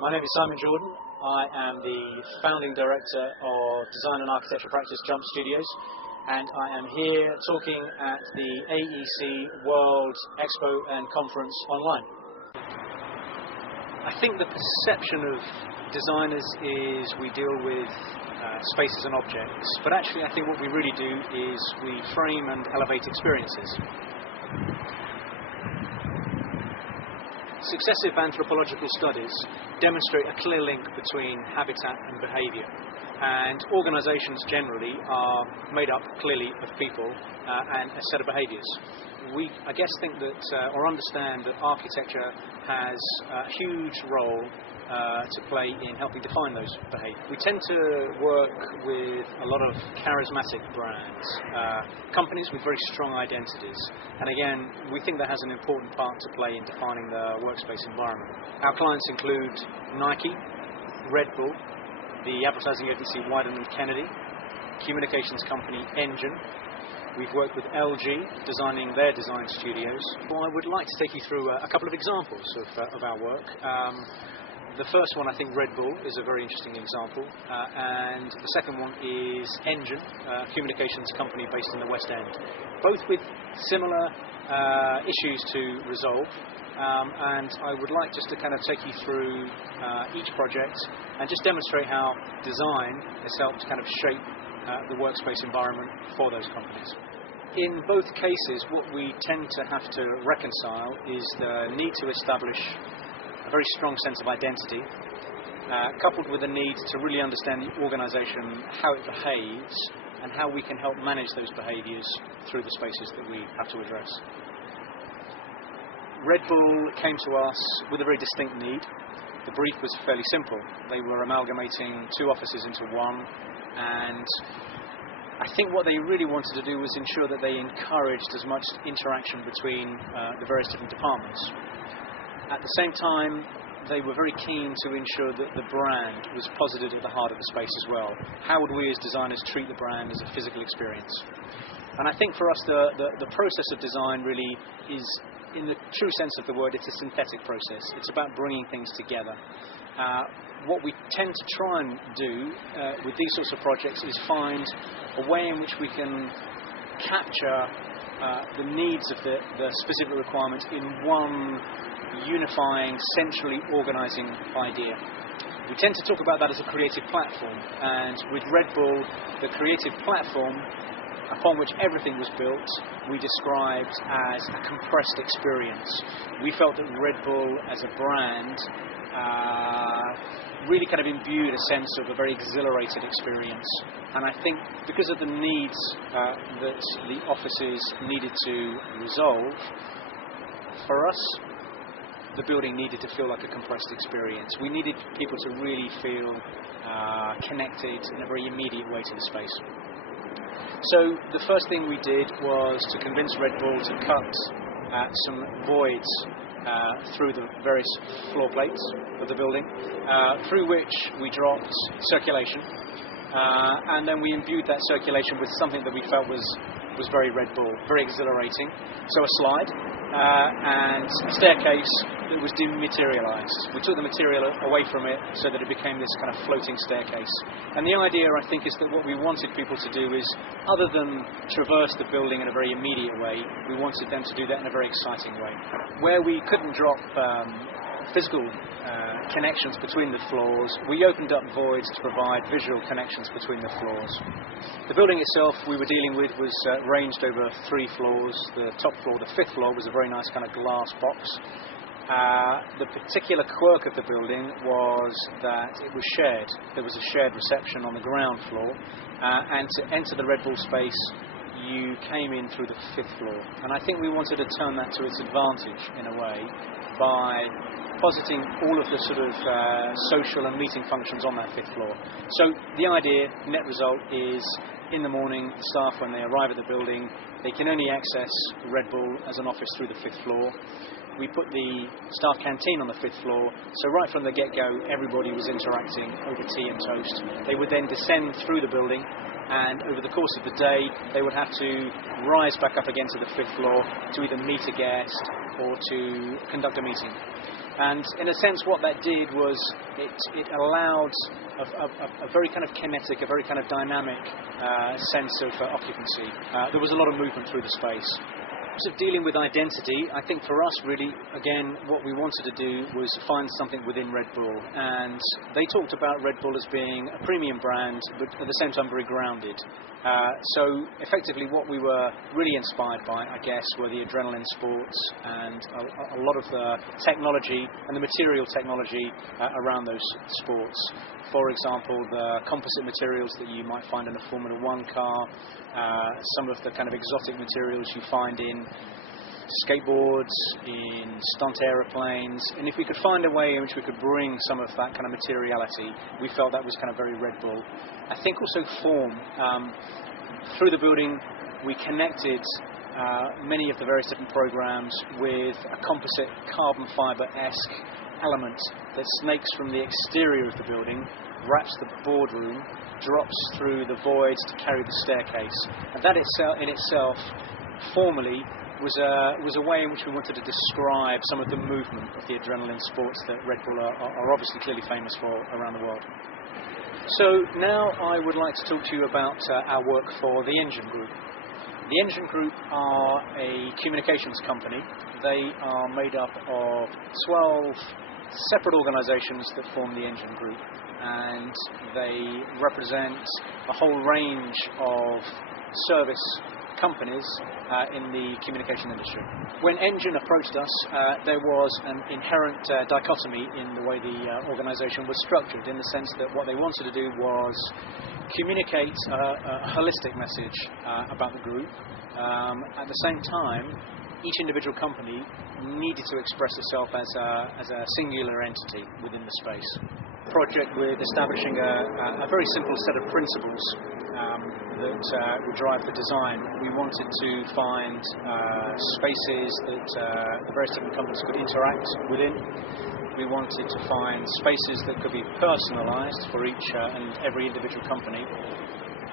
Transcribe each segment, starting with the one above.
My name is Simon Jorden. I am the founding director of Design and Architecture Practice Jump Studios, and I am here talking at the AEC World Expo and Conference online. I think the perception of designers is we deal with spaces and objects, but actually I think what we really do is we frame and elevate experiences. Successive anthropological studies demonstrate a clear link between habitat and behaviour, and organisations generally are made up clearly of people and a set of behaviours. We, I guess, think that or understand that architecture has a huge role to play in helping define those behaviours. We tend to work with a lot of charismatic brands, companies with very strong identities, and again, we think that has an important part to play in defining the workspace environment. Our clients include Nike, Red Bull, the advertising agency Jorden & Kennedy, communications company Engine. We've worked with LG, designing their design studios. Well, I would like to take you through a couple of examples of our work. The first one, I think Red Bull, is a very interesting example, and the second one is Engine, a communications company based in the West End, both with similar issues to resolve. And I would like just to kind of take you through each project and just demonstrate how design has helped kind of shape the workspace environment for those companies. In both cases, what we tend to have to reconcile is the need to establish a very strong sense of identity, coupled with a need to really understand the organisation, how it behaves, and how we can help manage those behaviours through the spaces that we have to address. Red Bull came to us with a very distinct need. The brief was fairly simple. They were amalgamating two offices into one, and I think what they really wanted to do was ensure that they encouraged as much interaction between the various different departments. At the same time, they were very keen to ensure that the brand was posited at the heart of the space as well. How would we as designers treat the brand as a physical experience? And I think for us the process of design really is, in the true sense of the word, it's a synthetic process. It's about bringing things together. What we tend to try and do with these sorts of projects is find a way in which we can capture the needs of the specific requirements in one unifying, centrally organising idea. We tend to talk about that as a creative platform, and with Red Bull, the creative platform upon which everything was built, we described as a compressed experience. We felt that Red Bull as a brand really kind of imbued a sense of a very exhilarated experience, and I think because of the needs that the offices needed to resolve, for us the building needed to feel like a compressed experience. We needed people to really feel connected in a very immediate way to the space. So the first thing we did was to convince Red Bull to cut some voids through the various floor plates of the building, through which we dropped circulation, and then we imbued that circulation with something that we felt was very Red Bull, very exhilarating. So a slide and a staircase that was dematerialised. We took the material away from it so that it became this kind of floating staircase. And the idea, I think, is that what we wanted people to do is, other than traverse the building in a very immediate way, we wanted them to do that in a very exciting way. Where we couldn't drop physical connections between the floors, we opened up voids to provide visual connections between the floors. The building itself we were dealing with was ranged over 3 floors. The top floor, the 5th floor, was a very nice kind of glass box. The particular quirk of the building was that it was shared. There was a shared reception on the ground floor, and to enter the Red Bull space you came in through the 5th floor, and I think we wanted to turn that to its advantage in a way by positing all of the sort of social and meeting functions on that 5th floor. So the idea, net result, is in the morning, the staff, when they arrive at the building, they can only access Red Bull as an office through the 5th floor. We put the staff canteen on the 5th floor, so right from the get-go everybody was interacting over tea and toast. They would then descend through the building, and over the course of the day they would have to rise back up again to the 5th floor to either meet a guest or to conduct a meeting. And in a sense, what that did was it allowed a very kind of kinetic, a very kind of dynamic sense of occupancy. There was a lot of movement through the space. So dealing with identity, I think for us really, again, what we wanted to do was find something within Red Bull. And they talked about Red Bull as being a premium brand, but at the same time very grounded. So effectively what we were really inspired by, I guess, were the adrenaline sports and a lot of the technology and the material technology around those sports. For example, the composite materials that you might find in a Formula One car, some of the kind of exotic materials you find in skateboards, in stunt aeroplanes, and if we could find a way in which we could bring some of that kind of materiality, we felt that was kind of very Red Bull. I think also form. Through the building, we connected many of the various different programs with a composite carbon fibre-esque element that snakes from the exterior of the building, wraps the boardroom, drops through the voids to carry the staircase. And that in itself, formally, was a way in which we wanted to describe some of the movement of the adrenaline sports that Red Bull are obviously clearly famous for around the world. So now I would like to talk to you about our work for the Engine Group. The Engine Group are a communications company. They are made up of 12 separate organisations that form the Engine Group, and they represent a whole range of service companies in the communication industry. When Engine approached us, there was an inherent dichotomy in the way the organisation was structured, in the sense that what they wanted to do was communicate a holistic message about the group. At the same time, each individual company needed to express itself as a singular entity within the space. The project with establishing a very simple set of principles that would drive the design. We wanted to find spaces that the various different companies could interact within. We wanted to find spaces that could be personalised for each and every individual company.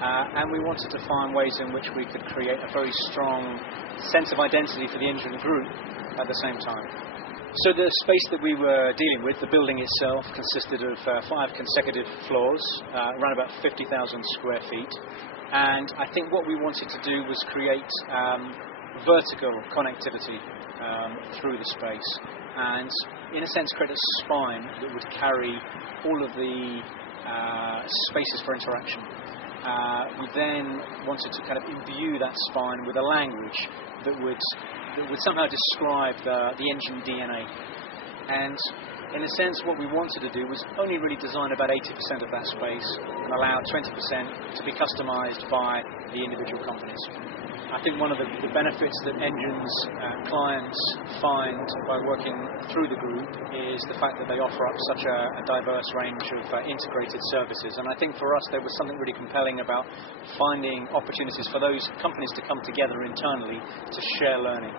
And we wanted to find ways in which we could create a very strong sense of identity for the Engine Group at the same time. So the space that we were dealing with, the building itself, consisted of 5 consecutive floors, around about 50,000 square feet. And I think what we wanted to do was create vertical connectivity through the space, and in a sense create a spine that would carry all of the spaces for interaction. We then wanted to kind of imbue that spine with a language that would somehow describe the Engine DNA. And in a sense, what we wanted to do was only really design about 80% of that space and allow 20% to be customised by the individual companies. I think one of the benefits that Engine's clients find by working through the group is the fact that they offer up such a diverse range of integrated services. And I think for us there was something really compelling about finding opportunities for those companies to come together internally to share learning.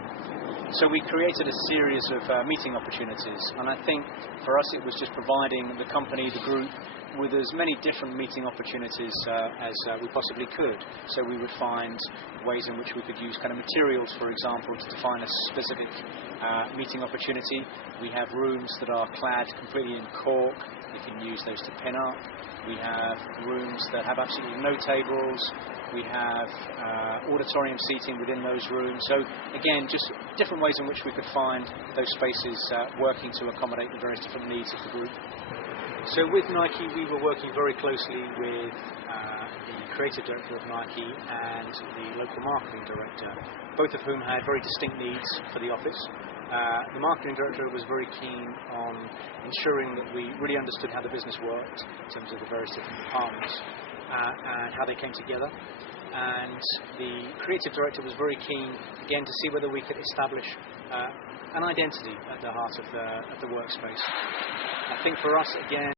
So we created a series of meeting opportunities, and I think for us it was just providing the company, the group, with as many different meeting opportunities as we possibly could. So we would find ways in which we could use kind of materials, for example, to define a specific meeting opportunity. We have rooms that are clad completely in cork. We can use those to pin up. We have rooms that have absolutely no tables. We have auditorium seating within those rooms. So again, just different ways in which we could find those spaces working to accommodate the various different needs of the group. So with Nike, we were working very closely with the creative director of Nike and the local marketing director, both of whom had very distinct needs for the office. The marketing director was very keen on ensuring that we really understood how the business worked in terms of the various different departments and how they came together. And the creative director was very keen, again, to see whether we could establish an identity at the heart of the workspace. I think for us, again,